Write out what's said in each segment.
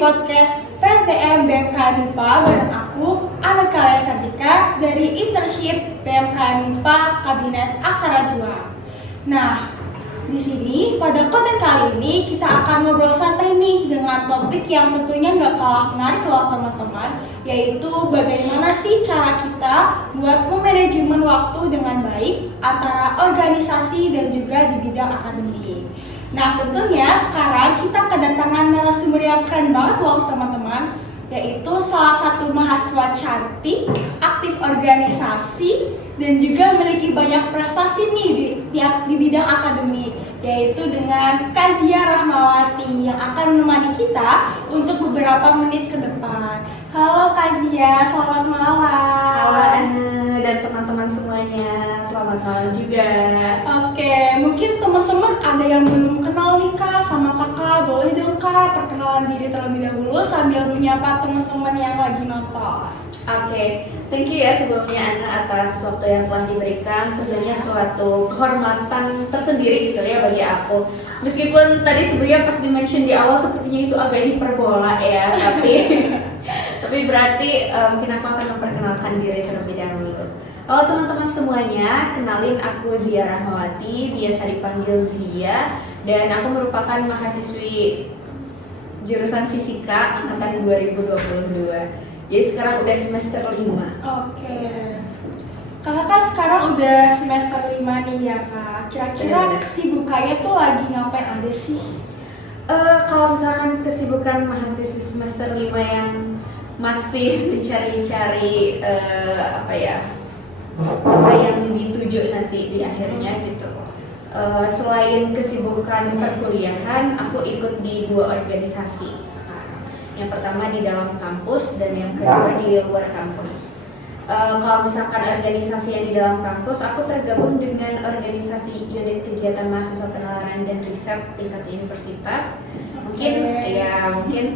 podcast PSDM BMK MIPA bareng aku, Aneka Sabika dari Internship BMK MIPA Kabinet Aksara Juang. Nah, di sini pada konten kali ini kita akan ngobrol santai nih dengan topik yang tentunya nggak kalah menarik loh teman-teman, yaitu bagaimana sih cara kita buat memanajemen waktu dengan baik antara organisasi dan juga di bidang akademik. Nah, tentunya sekarang kita kedatangan narasumber yang keren banget loh teman-teman, yaitu salah satu mahasiswa cantik, aktif organisasi, dan juga memiliki banyak prestasi nih di bidang akademik, yaitu dengan Kak Zia Rahmawati yang akan menemani kita untuk beberapa menit ke depan. Halo Kak Zia, selamat malam. Halo Anne dan teman-teman semuanya, selamat malam juga. Oke, mungkin teman-teman ada yang belum kenal nih Kak sama Kakak, boleh dong Kak perkenalan diri terlebih dahulu sambil menyapa teman-teman yang lagi nonton. Oke, thank you ya sebelumnya Anne atas waktu yang telah diberikan. Tentunya suatu kehormatan tersendiri gitu ya bagi aku. Meskipun tadi sebenarnya pas di-mention di awal sepertinya itu agak hiperbola ya, tapi berarti mungkin aku akan memperkenalkan diri terlebih dahulu. Halo teman-teman semuanya, kenalin aku Zia Rahmawati, biasa dipanggil Zia, dan aku merupakan mahasiswi jurusan Fisika angkatan 2022. Jadi sekarang udah semester 5. Oke. Kakak kan sekarang udah semester 5 nih ya Kak. Kira-kira kesibukannya tuh lagi ngapain aja sih? Kalau misalkan kesibukan mahasiswa semester 5 yang masih mencari-cari apa yang dituju nanti di akhirnya gitu. Selain kesibukan perkuliahan, aku ikut di 2 organisasi sekarang. Yang pertama di dalam kampus dan yang kedua di luar kampus. Kalau misalkan organisasi yang di dalam kampus, aku tergabung dengan organisasi unit kegiatan mahasiswa penalaran dan riset tingkat universitas. Mungkin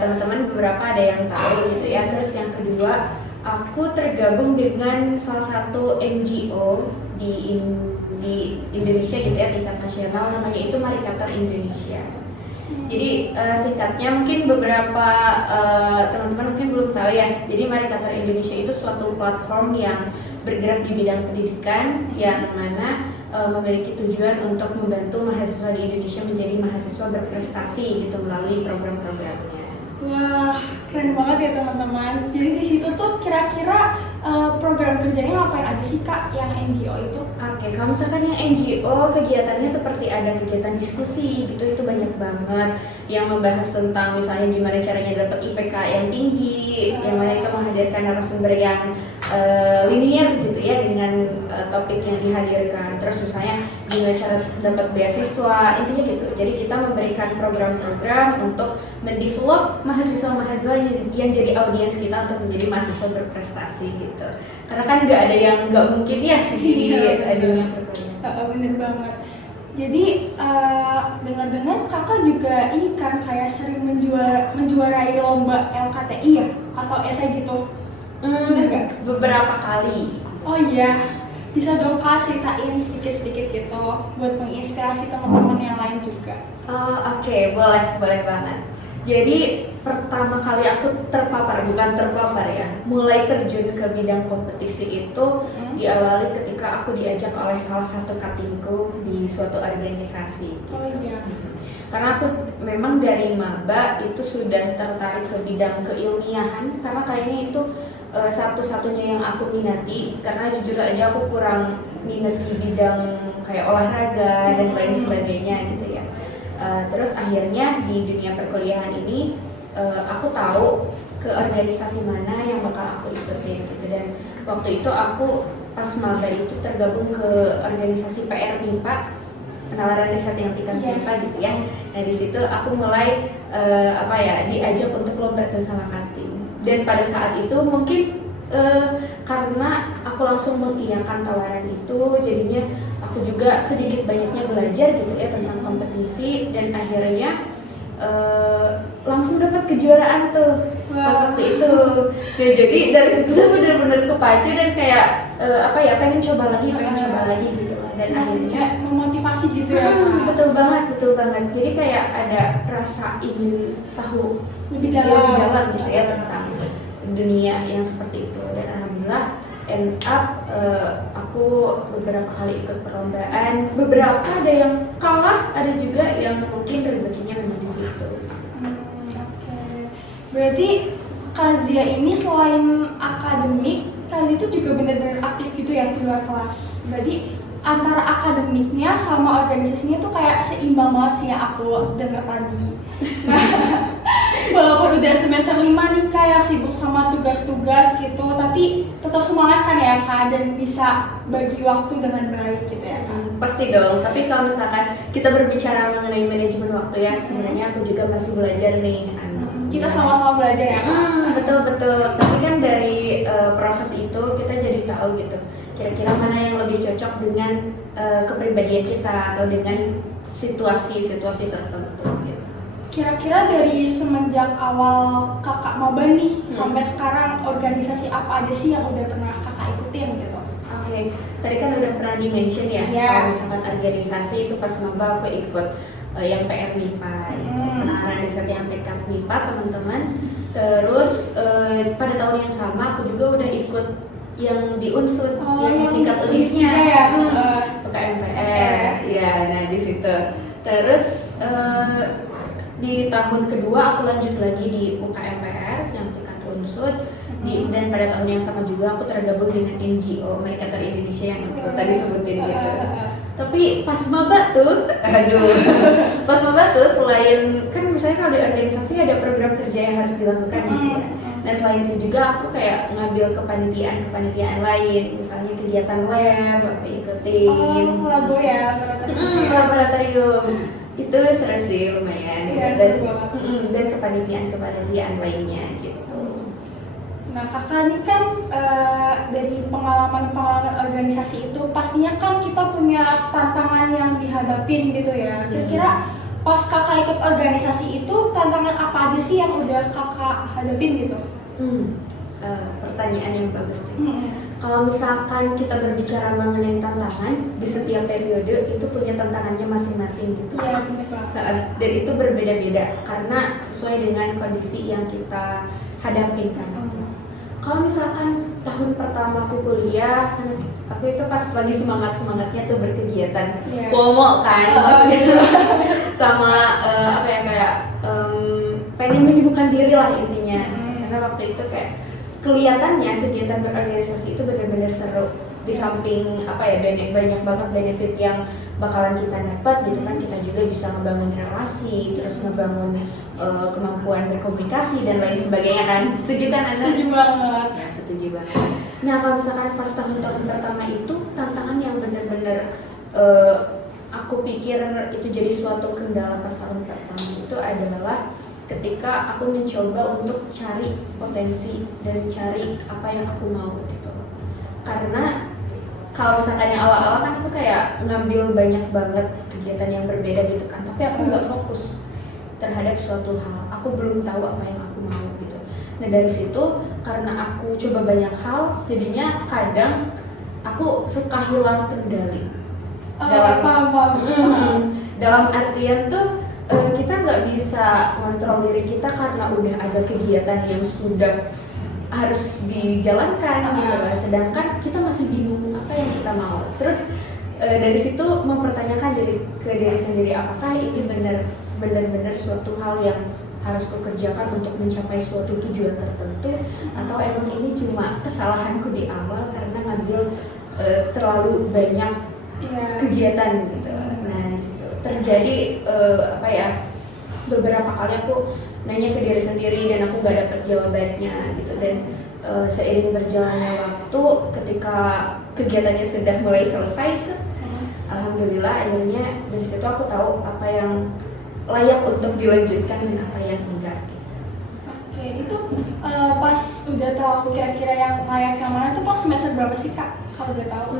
teman-teman beberapa ada yang tahu gitu ya. Terus yang kedua, aku tergabung dengan salah satu NGO di Indonesia gitu ya, tingkat nasional, namanya itu Marikator Indonesia. Jadi singkatnya mungkin beberapa teman-teman mungkin belum tahu ya. Jadi Marikator Indonesia itu suatu platform yang bergerak di bidang pendidikan yang mana memiliki tujuan untuk membantu mahasiswa di Indonesia menjadi mahasiswa berprestasi gitu melalui program-programnya. Wah, keren banget ya teman-teman. Jadi di situ tuh kira-kira program kerjanya ngapain aja sih Kak yang NGO itu? Oke, kalau misalkan yang NGO kegiatannya seperti ada kegiatan diskusi gitu, itu banyak banget yang membahas tentang misalnya gimana caranya dapat IPK yang tinggi, yang mana itu menghadirkan narasumber yang linear gitu ya dengan topik yang dihadirkan. Terus misalnya gimana cara dapat beasiswa, intinya gitu. Jadi kita memberikan program-program untuk mendevelop mahasiswa-mahasiswa yang jadi audiens kita untuk menjadi mahasiswa berprestasi gitu. Karena kan nggak ada yang nggak mungkin ya di dunia perkuliahan. Bener banget. Jadi dengar-dengar kakak juga ini kan kayak sering menjuarai lomba LKTI ya atau esai gitu. Bener nggak? Beberapa kali. Oh iya, bisa dong Kak ceritain sedikit-sedikit gitu buat menginspirasi teman-teman yang lain juga. Oke, boleh banget. Jadi pertama kali aku mulai terjun ke bidang kompetisi itu diawali ketika aku diajak oleh salah satu katingku di suatu organisasi. Oh iya. Karena aku memang dari maba itu sudah tertarik ke bidang keilmiahan, karena kayaknya itu satu-satunya yang aku minati, karena jujur aja aku kurang minat di bidang kayak olahraga dan lain sebagainya gitu ya. Terus akhirnya di dunia perkuliahan ini aku tahu ke organisasi mana yang bakal aku ikutin gitu, dan waktu itu aku pas maba itu tergabung ke organisasi PR MIPA, penalaran riset yang tingkat MIPA gitu ya. Nah di situ aku mulai diajak untuk lomba bersama kating. Dan pada saat itu mungkin karena aku langsung mengiyakan tawaran itu, jadinya aku juga sedikit banyaknya belajar gitu ya tentang kompetisi, dan akhirnya langsung dapat kejuaraan tuh pas waktu itu. Ya jadi dari situ saya benar-benar kepacu dan kayak pengen coba lagi gitu. Dan akhirnya memotivasi gitu ya. Betul banget betul banget. Jadi kayak ada rasa ingin tahu Lebih lebih dalam. dalam gitu ya tentang dunia yang seperti itu. Dan alhamdulillah end up aku beberapa kali ikut perlombaan, beberapa ada yang kalah, ada juga yang mungkin rezekinya memang di situ. Oke. Berarti Kazia ini selain akademik, Kazia itu juga benar-benar aktif gitu ya di luar kelas. Berarti antara akademiknya sama organisasinya tuh kayak seimbang banget sih ya aku dengar tadi. Nah, walaupun udah semester 5 nih Kak yang sibuk sama tugas-tugas gitu, tapi tetap semangat kan ya Kak dan bisa bagi waktu dengan baik gitu ya Kak. Pasti dong, tapi kalau misalkan kita berbicara mengenai manajemen waktu ya, sebenarnya aku juga masih belajar nih. Kita sama-sama belajar ya Kak. Betul. Tapi kan dari proses itu kita jadi tahu gitu, kira-kira mana yang lebih cocok dengan kepribadian kita atau dengan situasi-situasi tertentu gitu. Kira-kira dari semenjak awal kakak maba nih sampai sekarang organisasi apa aja sih yang udah pernah kakak ikutin gitu? Oke, tadi kan udah pernah di-mention ya, Iya. kalau misalkan organisasi itu pas maba aku ikut yang PR MIPA, gitu. Penahanan riset yang tekad MIPA teman-teman. Terus pada tahun yang sama aku juga udah ikut yang di Unsud, yang tingkat univnya, ya. UKMPR, ya. Nah di situ. Terus di tahun kedua aku lanjut lagi di UKMPR yang tingkat Unsud. Dan pada tahun yang sama juga aku tergabung dengan NGO Marketer Indonesia yang aku tadi sebutin gitu. Tapi pas maba tuh, pas maba tuh selain kan misalnya kalau di organisasi ada program kerja yang harus dilakukan gitu ya. Dan selain itu juga aku kayak ngambil kepanitiaan lain, misalnya kegiatan lab, aku ikutin. Labo ya, Laboratorium. Itu seru sih lumayan. Iya, Dan, seru banget. dan kepanitiaan lainnya gitu. Nah kakak ini kan dari pengalaman organisasi itu pastinya kan kita punya tantangan yang dihadapin gitu ya. Kira-kira pas kakak ikut organisasi itu tantangan apa aja sih yang udah kakak hadapin gitu? Pertanyaan yang bagus nih. Kalau misalkan kita berbicara mengenai tantangan, di setiap periode itu punya tantangannya masing-masing gitu. Iya benar Kak. Dan itu berbeda-beda karena sesuai dengan kondisi yang kita hadapin kan. Kalau misalkan tahun pertama aku kuliah, aku itu pas lagi semangatnya tuh berkegiatan, FOMO kan, maksudnya sama apa ya kayak pengen menyibukkan diri lah intinya. Karena waktu itu kayak kelihatannya kegiatan berorganisasi itu benar-benar seru. Di samping apa ya banyak banget benefit yang bakalan kita dapat gitu kan, kita juga bisa ngebangun relasi, terus ngebangun kemampuan berkomunikasi dan lain sebagainya kan. Setuju kan Asa? Setuju banget. Ya, setuju banget. Nah kalau misalkan pas tahun-tahun pertama itu tantangan yang benar-benar aku pikir itu jadi suatu kendala pas tahun pertama itu adalah ketika aku mencoba untuk cari potensi dan cari apa yang aku mau gitu. Karena kalau misalkan yang awal-awal kan aku kayak ngambil banyak banget kegiatan yang berbeda gitu kan, tapi aku nggak fokus terhadap suatu hal. Aku belum tahu apa yang aku mau gitu. Nah dari situ karena aku coba banyak hal, jadinya kadang aku suka hilang kendali. Dalam artian tuh kita nggak bisa kontrol diri kita karena udah ada kegiatan yang sudah harus dijalankan gitu lah. Sedangkan kita masih bingung apa yang kita mau. Terus dari situ mempertanyakan ke diri sendiri, apakah ini benar-benar suatu hal yang harus kukerjakan untuk mencapai suatu tujuan tertentu, atau emang ini cuma kesalahanku di awal karena ngambil terlalu banyak kegiatan gitu. Nah di situ terjadi beberapa kali aku nanya ke diri sendiri dan aku nggak dapet jawabannya gitu. Dan seiring berjalannya waktu, ketika kegiatannya sudah mulai selesai gitu, alhamdulillah akhirnya dari situ aku tahu apa yang layak untuk dilanjutkan dan apa yang enggak gitu. Oke, itu pas udah tahu kira-kira yang layak yang mana itu pas semester berapa sih Kak? Kalau udah tahu?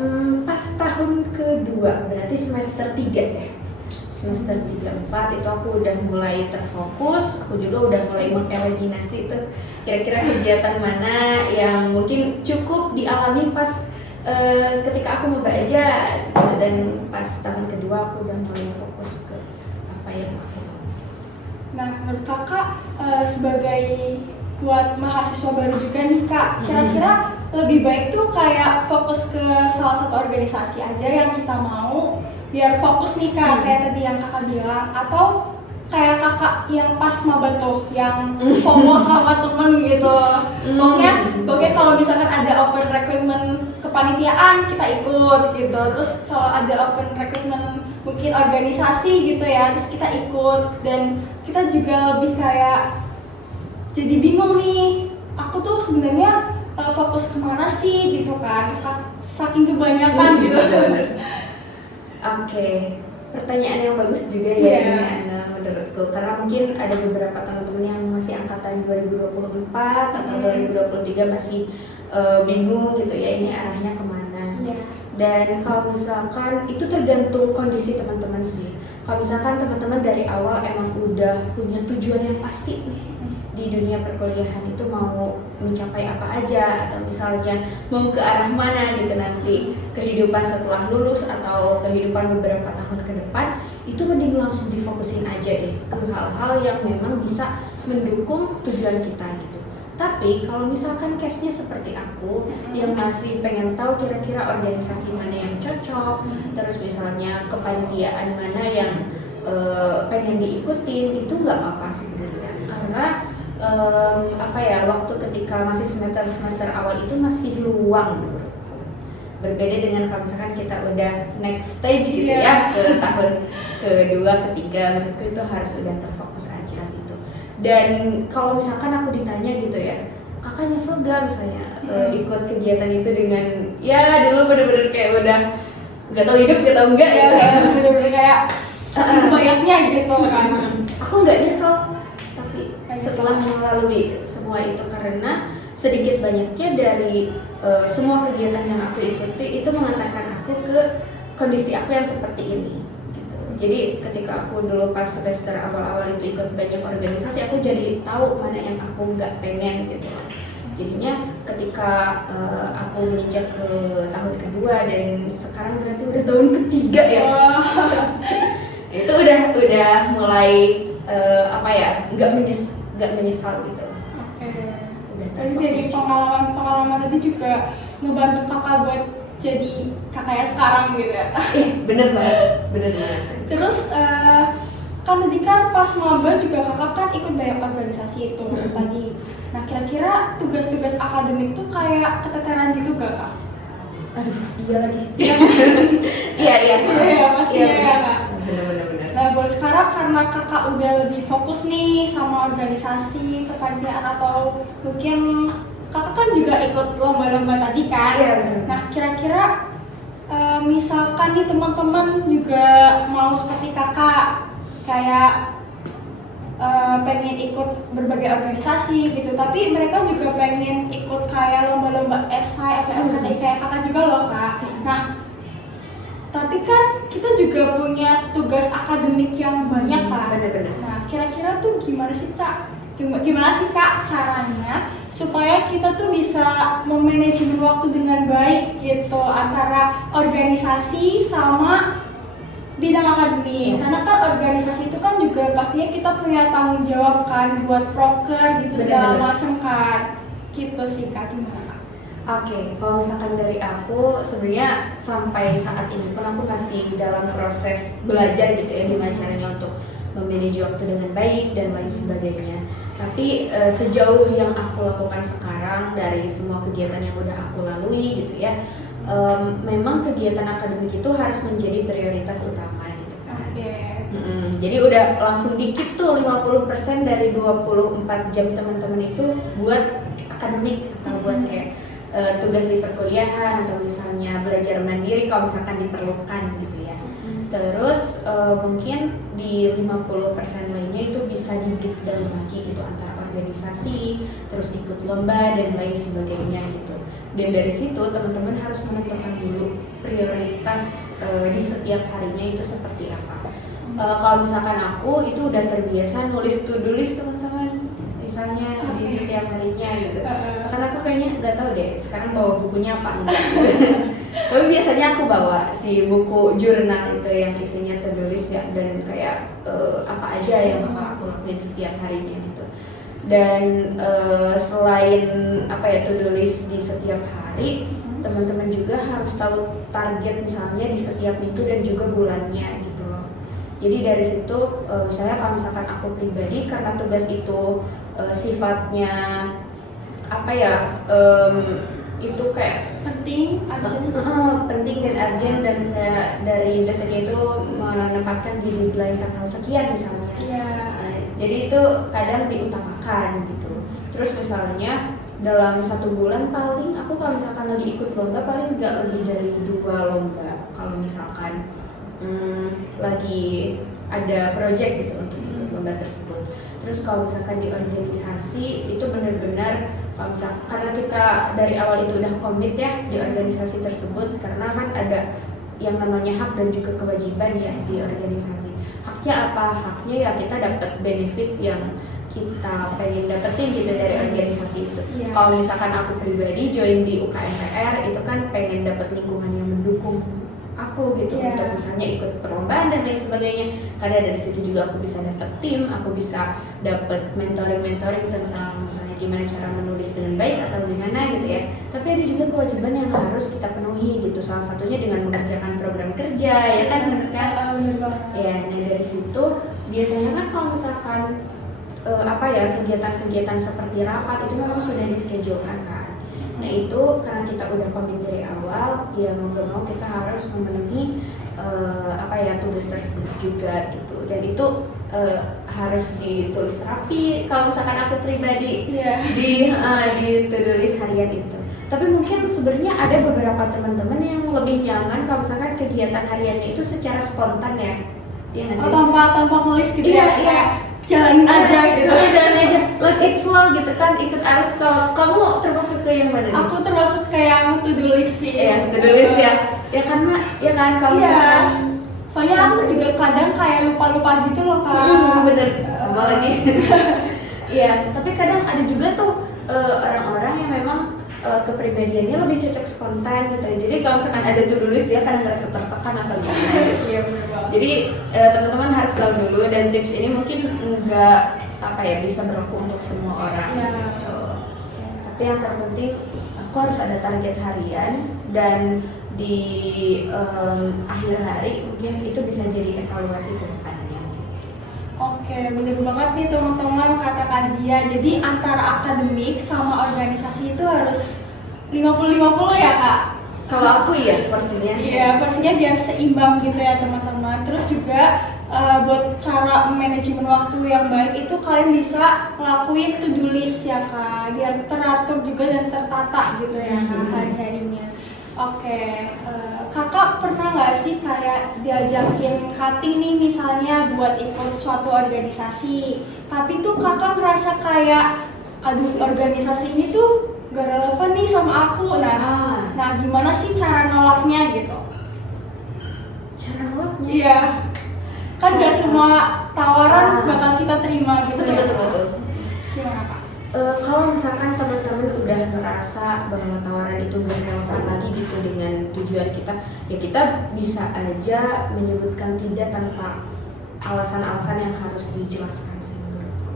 Pas tahun kedua, berarti semester 3 ya. Semester 3-4 itu aku udah mulai terfokus, aku juga udah mulai mengeliminasi itu kira-kira kegiatan mana yang mungkin cukup dialami pas ketika aku maba aja gitu. Dan pas tahun kedua aku udah mulai fokus ke apa menurut kakak sebagai buat mahasiswa baru juga nih kak, kira-kira lebih baik tuh kayak fokus ke salah satu organisasi aja yang kita mau biar fokus nih kak, kayak tadi yang kakak bilang, atau kayak kakak yang pas maba tuh yang FOMO sama temen gitu. Pokoknya kalau misalkan ada open recruitment kepanitiaan kita ikut gitu, terus kalau ada open recruitment mungkin organisasi gitu ya, terus kita ikut, dan kita juga lebih kayak jadi bingung nih, aku tuh sebenarnya fokus kemana sih gitu kan, saking kebanyakan gitu. Oke, pertanyaan yang bagus juga ya ini Ana menurutku, karena mungkin ada beberapa teman-teman yang masih angkatan 2024 atau 2023 masih bingung gitu ya ini arahnya kemana. Dan kalau misalkan itu tergantung kondisi teman-teman sih. Kalau misalkan teman-teman dari awal emang udah punya tujuan yang pasti nih di dunia perkuliahan, itu mau mencapai apa aja, atau misalnya mau ke arah mana gitu nanti kehidupan setelah lulus atau kehidupan beberapa tahun ke depan, itu mending langsung difokusin aja deh ke hal-hal yang memang bisa mendukung tujuan kita gitu. Tapi kalau misalkan case-nya seperti aku yang masih pengen tahu kira-kira organisasi mana yang cocok, terus misalnya kepanitiaan mana yang pengen diikutin, itu nggak apa-apa sih sebenarnya, karena waktu ketika masih semester awal itu masih luang. Berbeda dengan kalau misalkan kita udah next stage gitu ya, ke tahun kedua, ketiga, menurutku itu harus udah terfokus aja gitu. Dan kalau misalkan aku ditanya gitu ya, kakak nyesel gak misalnya ikut kegiatan itu dengan ya dulu bener-bener kayak udah gak tau hidup gak tau enggak ya, bener-bener kayak banyaknya gitu kan. Aku nggak nyesel, tapi setelah melalui semua itu, karena sedikit banyaknya dari semua kegiatan yang aku ikuti itu mengantarkan aku ke kondisi aku yang seperti ini gitu. Jadi ketika aku dulu pas semester awal-awal itu ikut banyak organisasi, aku jadi tahu mana yang aku nggak pengen gitu. Jadinya ketika aku menginjak ke tahun kedua dan sekarang berarti udah tahun ketiga ya. Itu udah mulai nggak menyesal gitu. Tadi dari pengalaman tadi juga ngebantu kakak buat jadi kakak yang sekarang gitu ya. Bener banget. Terus kan tadi kan pas maba juga kakak kan ikut banyak organisasi itu tadi. Nah kira-kira tugas-tugas akademik tuh kayak keteteran gitu gak kak? Aduh, iya lagi. Iya pasti ya kak. Bener. Nah buat sekarang karena kakak udah lebih fokus nih sama organisasi, kepanitiaan, atau mungkin kakak kan juga ikut lomba-lomba tadi kan? Iya. Nah kira-kira misalkan nih teman-teman juga mau seperti kakak, kayak pengen ikut berbagai organisasi gitu, tapi mereka juga pengen ikut kayak lomba-lomba esai atau LKTI kayak kakak juga loh kak. Nah tapi kan kita juga punya tugas akademik yang banyak kan. Bener. Nah kira-kira tuh gimana sih kak caranya supaya kita tuh bisa memanajemen waktu dengan baik gitu antara organisasi sama bidang akademik. Karena kan organisasi itu kan juga pastinya kita punya tanggung jawab kan buat proker gitu segala macam kan. Gitu sih kak, gimana kak? Oke, kalau misalkan dari aku sebenarnya sampai saat ini pun aku masih dalam proses belajar gitu ya, gimana caranya untuk memanage waktu dengan baik dan lain sebagainya. Tapi sejauh yang aku lakukan sekarang dari semua kegiatan yang udah aku lalui gitu ya, memang kegiatan akademik itu harus menjadi prioritas utama gitu kan. Jadi udah langsung dikit tuh 50% dari 24 jam teman-teman itu buat akademik atau buat kayak tugas di perkuliahan atau misalnya belajar mandiri kalau misalkan diperlukan gitu ya. Terus mungkin di 50% lainnya itu bisa di-breakdown lagi gitu antara organisasi, terus ikut lomba dan lain sebagainya gitu. Dan dari situ teman-teman harus menentukan dulu prioritas di setiap harinya itu seperti apa. Kalau misalkan aku itu udah terbiasa nulis to-do list teman-teman, misalnya di setiap harinya gitu. Karena aku kayaknya nggak tahu deh sekarang bawa bukunya apa enggak gitu. Tapi biasanya aku bawa si buku jurnal itu yang isinya to-do list ya, dan kayak apa aja yang bakal aku lakuin setiap harinya gitu. Dan selain apa ya to-do list di setiap hari, teman-teman juga harus tahu target misalnya di setiap minggu dan juga bulannya gitu loh. Jadi dari situ misalnya kalau misalkan aku pribadi, karena tugas itu sifatnya apa ya, itu kayak Penting, urgent. penting dan urgent, dan kayak dari dosennya itu menempatkan di deadline tanggal sekian misalnya. Iya. Jadi itu kadang diutamakan gitu. Terus misalnya dalam 1 bulan paling aku kalau misalkan lagi ikut lomba paling nggak lebih dari 2 lomba kalau misalkan lagi ada project gitu untuk ikut lomba tersebut. Terus kalau misalkan di organisasi itu benar-benar kalau misalkan, karena kita dari awal itu udah komit ya di organisasi tersebut, karena kan ada yang namanya hak dan juga kewajiban ya di organisasi. Haknya apa? Haknya ya kita dapat benefit yang kita pengen dapetin gitu dari organisasi itu. Iya. Kalau misalkan aku pribadi join di UKMPR itu kan pengen dapet lingkungan yang mendukung aku gitu, Iya. untuk misalnya ikut perlombaan dan lain sebagainya. Karena dari situ juga aku bisa dapet tim, aku bisa dapet mentoring tentang misalnya gimana cara menulis dengan baik atau gimana gitu ya. Tapi ada juga kewajiban yang harus kita penuhi gitu, salah satunya dengan mengerjakan program kerja ya kan, misalkan Bener banget. ya. Nah dari situ biasanya kan kalau misalkan apa ya, kegiatan-kegiatan seperti rapat itu memang sudah dischedule-kan kan. Nah itu karena kita udah komit dari awal, ya mau gak mau kita harus memenuhi apa ya, tugas tersebut juga gitu. Dan itu harus ditulis rapi kalau misalkan aku pribadi. Iya. Di to-do list harian itu. Tapi mungkin sebenarnya ada beberapa teman-teman yang lebih nyaman kalau misalkan kegiatan hariannya itu secara spontan ya. Iya nggak sih? Oh, tanpa nulis gitu Iya, ya? iya. Jalanin aja gitu. Jalan aja, let it flow gitu kan, ikut arus. Kalau kamu termasuk ke yang mana nih? Aku termasuk kayak yang to-do list sih. Iya, to-do list ya. Ya karena ya kan kalau Iya. misalkan Soalnya aku juga kadang kayak lupa-lupa gitu loh Kak. bener sama lagi. Iya, tapi kadang ada juga tuh orang-orang yang memang kepribadiannya lebih cocok spontan gitu. Jadi kalau misalkan ada to-do list dia kadang ngerasa tertekan atau gimana gitu. Iya bener banget. Jadi teman-teman harus tahu dulu, dan tips ini mungkin nggak apa ya bisa berlaku untuk semua orang. Iya. Gitu. Tapi yang terpenting aku harus ada target harian, dan di akhir hari mungkin itu bisa jadi evaluasi ke depannya. Oke, bener banget nih teman-teman kata Kak Zia. Jadi antara akademik sama organisasi itu harus 50-50 ya Kak? Kalau aku ya porsinya. Iya, pastinya biar seimbang gitu ya teman-teman. Terus juga buat cara manajemen waktu yang baik itu kalian bisa ngelakuin to-do list ya Kak, biar teratur juga dan tertata gitu ya Kak hari-harinya. Oke, kakak pernah nggak sih kayak diajakin cutting nih misalnya buat ikut suatu organisasi, tapi tuh kakak merasa kayak aduh organisasi ini tuh gak relevan nih sama aku. Nah gimana sih cara nolaknya gitu? Cara nolaknya? Iya, kan gak semua tawaran bakal kita terima gitu. Betul. Gimana Kak? Kalau misalkan teman-teman udah merasa bahwa tawaran itu gak relevan lagi gitu dengan tujuan kita, ya kita bisa aja menyebutkan tidak tanpa alasan-alasan yang harus dijelaskan sih menurutku.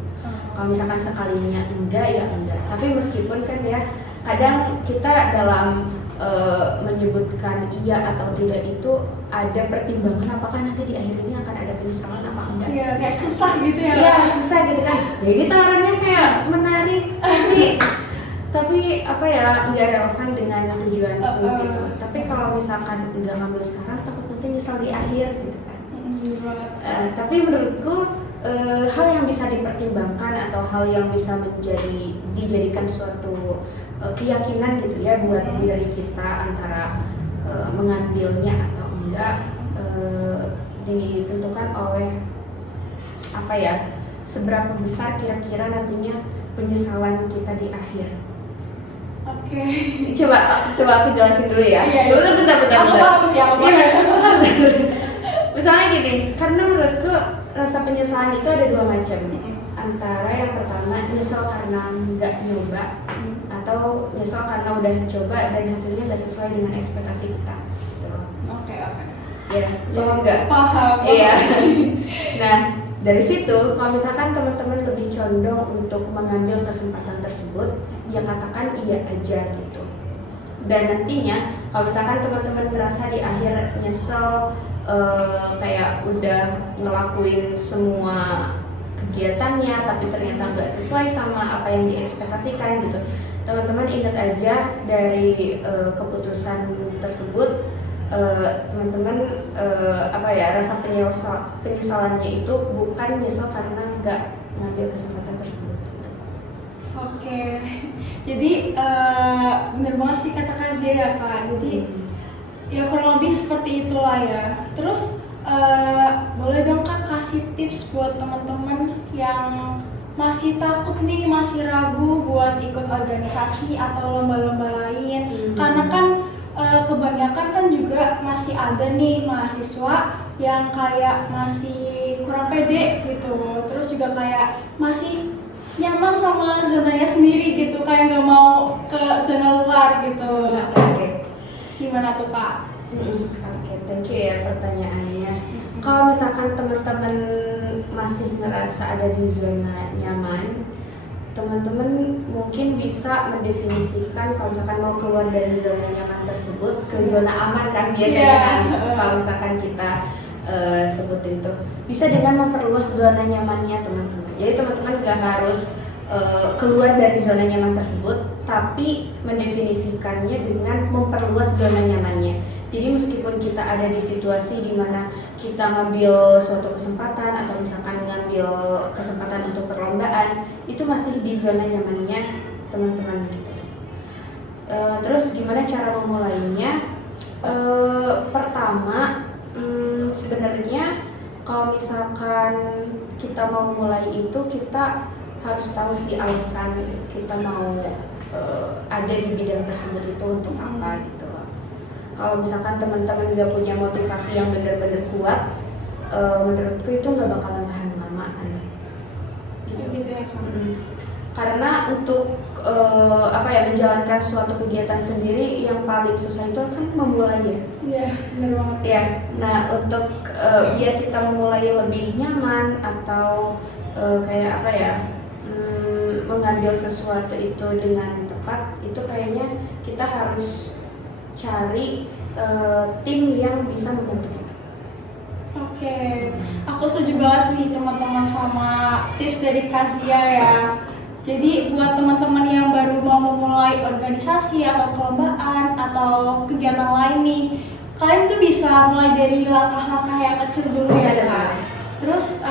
Kalau misalkan sekalinya enggak ya enggak. Tapi meskipun kan ya kadang kita dalam menyebutkan iya atau tidak itu ada pertimbangan apakah nanti di akhir ini akan ada penyesalan apa enggak. Iya, kayak susah gitu ya. Iya susah gitu kan. Ya ini tawarannya kayak menarik tapi apa ya nggak relevan dengan tujuanku gitu. Tapi kalau misalkan nggak ngambil sekarang takut nanti nyesal di akhir gitu kan. Tapi menurutku hal yang bisa dipertimbangkan atau hal yang bisa dijadikan suatu keyakinan gitu ya buat diri kita antara mengambilnya atau enggak ditentukan oleh apa ya, seberapa besar kira-kira nantinya penyesalan kita di akhir. Oke. Coba aku jelasin dulu ya. Iya. Bentar. Aku paham sih, aku paham. Iya, bentar. Misalnya gini, karena menurutku rasa penyesalan itu ada dua macam. Antara yang pertama nyesel karena nggak nyoba, atau nyesel karena udah coba dan hasilnya nggak sesuai dengan ekspektasi kita gitu. Oke. Ya, paham nggak? Paham. Iya. Nah, dari situ kalau misalkan teman-teman lebih condong untuk mengambil kesempatan tersebut, ya katakan iya aja gitu. Dan nantinya kalau misalkan teman-teman ngerasa di akhir nyesel, kayak udah ngelakuin semua kegiatannya tapi ternyata nggak sesuai sama apa yang diekspektasikan gitu, teman-teman ingat aja dari keputusan tersebut, teman-teman rasa penyesalannya itu bukan nyesel karena nggak ngambil kesempatan tersebut gitu. Oke. Jadi bener banget sih kata Kak Zia ya Kak. Jadi ya kurang lebih seperti itulah ya. Terus boleh dong Kak kasih tips buat teman-teman yang masih takut nih, masih ragu buat ikut organisasi atau lomba-lomba lain. Karena kan kebanyakan kan juga masih ada nih mahasiswa yang kayak masih kurang pede gitu. Terus juga kayak masih nyaman sama zonanya sendiri gitu, kayak nggak mau ke zona luar gitu. Oke. Gimana tuh Kak? Oke, thank you ya pertanyaannya. Kalau misalkan teman-teman masih ngerasa ada di zona nyaman, teman-teman mungkin bisa mendefinisikan kalau misalkan mau keluar dari zona nyaman tersebut ke zona aman kan biasanya kan. Kalau misalkan kita sebutin tuh bisa dengan memperluas zona nyamannya teman-teman. Jadi teman-teman nggak harus keluar dari zona nyaman tersebut, tapi mendefinisikannya dengan memperluas zona nyamannya. Jadi meskipun kita ada di situasi di mana kita ngambil suatu kesempatan atau misalkan ngambil kesempatan untuk perlombaan, itu masih di zona nyamannya teman-teman gitu. Terus gimana cara memulainya? Pertama, sebenarnya kalau misalkan kita mau mulai itu, kita harus tahu sih alasan kita mau ada di bidang tersebut itu untuk apa gitu loh. Kalau misalkan teman-teman nggak punya motivasi yang benar-benar kuat, menurutku itu nggak bakalan tahan lama Gitu ya Kak. Karena untuk menjalankan suatu kegiatan sendiri yang paling susah itu kan memulainya. Iya, benar banget. Ya, nah untuk biar kita memulai lebih nyaman atau mengambil sesuatu itu dengan tepat, itu kayaknya kita harus cari tim yang bisa membantu kita. Oke, aku setuju banget nih teman-teman sama tips dari Kak Zia ya. Jadi buat teman-teman yang baru mau memulai organisasi atau perlombaan atau kegiatan lain nih, kalian tuh bisa mulai dari langkah-langkah yang kecil dulu ya Kak. Terus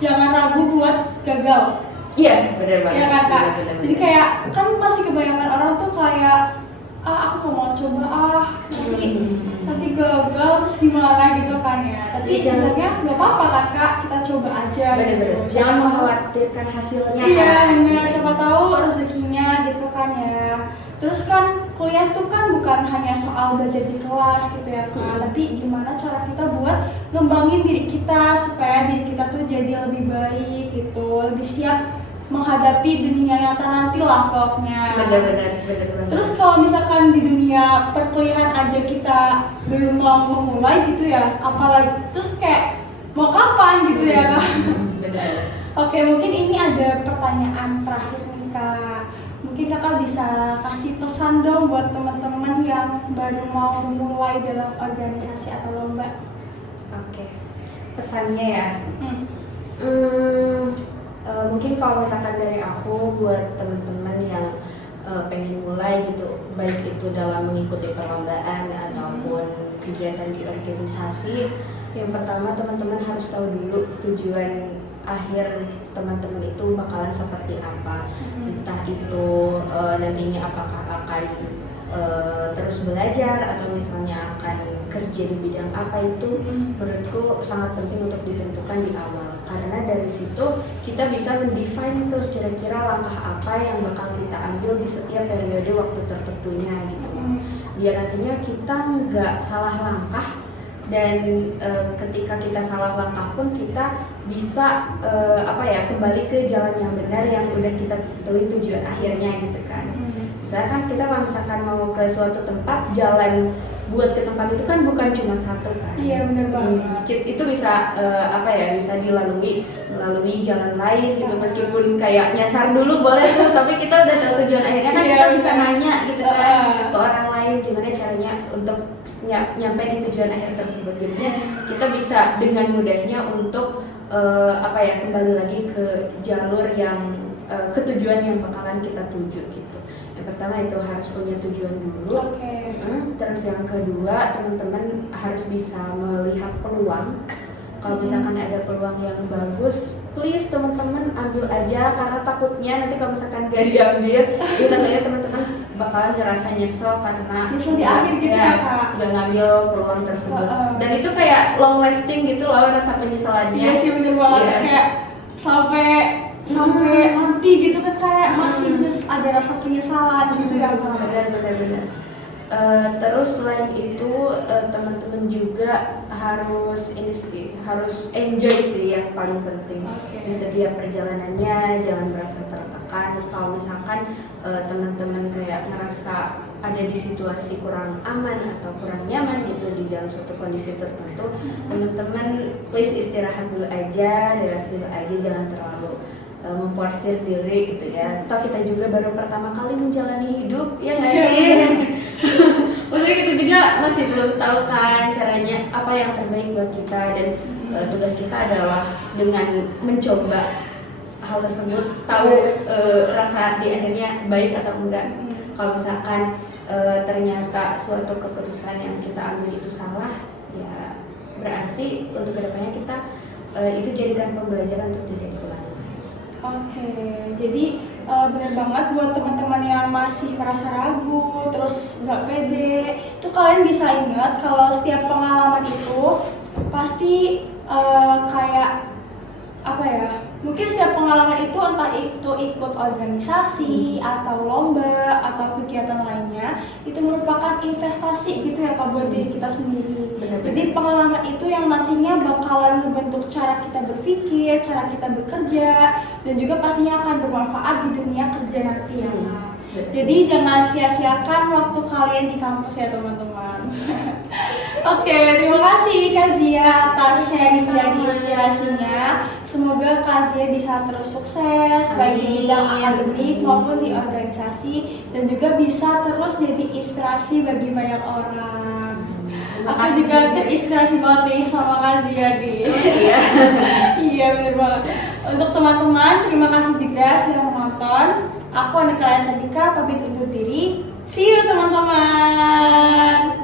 jangan ragu buat gagal. Iya, benar banget. Iya kan Kak? Benar. Jadi kayak kan masih kebanyakan orang tuh kayak aku nggak mau coba nanti gagal terus gimana gitu kan ya. Tapi sebenarnya nggak apa-apa kan Kak, kita coba aja. Benar-benar. Gitu. Jangan mengkhawatirkan hasilnya. Iya kan? benar, siapa tahu rezekinya gitu kan ya. Terus kan kuliah tuh kan bukan hanya soal belajar di kelas gitu ya Kak, tapi gimana cara kita buat ngembangin diri kita supaya diri kita tuh jadi lebih baik gitu, lebih siap menghadapi dunia nyata nanti lah pokoknya. Benar. Terus kalau misalkan di dunia perkuliahan aja kita belum mau memulai gitu ya, apalagi terus kayak mau kapan gitu ya Kak. Benar. Oke, mungkin ini ada pertanyaan terakhir nih Kak. Mungkin Kakak bisa kasih pesan dong buat teman-teman yang baru mau memulai dalam organisasi atau lomba. Oke. Pesannya ya. Mungkin kalau misalkan dari aku buat teman-teman yang pengen mulai gitu, baik itu dalam mengikuti perlombaan ataupun kegiatan di organisasi, yang pertama teman-teman harus tahu dulu tujuan akhir teman-teman itu bakalan seperti apa. Entah itu nantinya apakah akan terus belajar atau misalnya akan kerja di bidang apa, itu menurutku sangat penting untuk ditentukan di awal, karena dari situ kita bisa mendefine tuh kira-kira langkah apa yang bakal kita ambil di setiap periode waktu tertentunya gitu. Biar nantinya kita nggak salah langkah, dan ketika kita salah langkah pun kita bisa kembali ke jalan yang benar yang udah kita tentuin tujuan akhirnya gitu kan. Misalnya kan kita kalau misalkan mau ke suatu tempat, jalan buat ke tempat itu kan bukan cuma satu kan. Iya benar banget. Itu bisa bisa melalui jalan lain gitu, meskipun kayak nyasar dulu boleh tuh, tapi kita udah tahu tujuan akhirnya kan, kita bisa nanya gitu kan ke orang lain gimana caranya untuk nyampe di tujuan akhir tersebut. Jadinya kita bisa dengan mudahnya untuk kembali lagi ke jalur yang ke tujuan yang bakalan kita tuju gitu. Yang pertama itu harus punya tujuan dulu. Terus yang kedua, teman-teman harus bisa melihat peluang. Kalau misalkan ada peluang yang bagus, please teman-teman ambil aja, karena takutnya nanti kalau misalkan gak diambil, itu tentunya teman-teman bakalan ngerasa nyesel karena nyesel di akhir gitu ya Kak, gak ngambil peluang tersebut. Dan itu kayak long lasting gitu loh rasa penyesalannya. Iya sih bener banget, kayak sampai nanti gitu kan kayak masih ada rasa penyesalan gitu ya Kak. Benar. Terus selain itu teman-teman juga harus enjoy sih, yang paling penting. Di setiap perjalanannya jangan merasa tertekan. Kalau misalkan teman-teman kayak ngerasa ada di situasi kurang aman atau kurang nyaman gitu di dalam suatu kondisi tertentu, teman-teman please istirahat dulu aja, relax dulu aja, jangan terlalu memforsir diri gitu ya. Atau kita juga baru pertama kali menjalani hidup, ya nggak sih? Maksudnya kita juga masih belum tahu kan caranya apa yang terbaik buat kita, dan tugas kita adalah dengan mencoba hal tersebut, tahu rasa di akhirnya baik atau enggak. Kalau misalkan ternyata suatu keputusan yang kita ambil itu salah, ya berarti untuk kedepannya kita itu jadikan pembelajaran untuk tidak diulangi. Jadi benar banget buat teman-teman yang masih merasa ragu, terus nggak pede, itu kalian bisa ingat kalau setiap pengalaman itu pasti mungkin setiap pengalaman itu entah itu ikut organisasi atau lomba atau kegiatan lainnya, itu merupakan investasi gitu ya Kak buat diri kita sendiri. Jadi pengalaman itu yang nantinya bakalan membentuk cara kita berpikir, cara kita bekerja, dan juga pastinya akan bermanfaat di dunia kerja nanti ya Kak. Jadi jangan sia-siakan waktu kalian di kampus ya teman-teman. Terima kasih Kak Zia atas sharing dan inspirasinya. Semoga Kak Zia bisa terus sukses baik di bidang akademik maupun di organisasi, dan juga bisa terus jadi inspirasi bagi banyak orang. Aku juga terinspirasi banget nih sama Kak Zia nih. Iya bener banget. Untuk teman-teman, terima kasih juga sudah menonton. Aku Anika Sadika, pamit undur diri. See you teman-teman.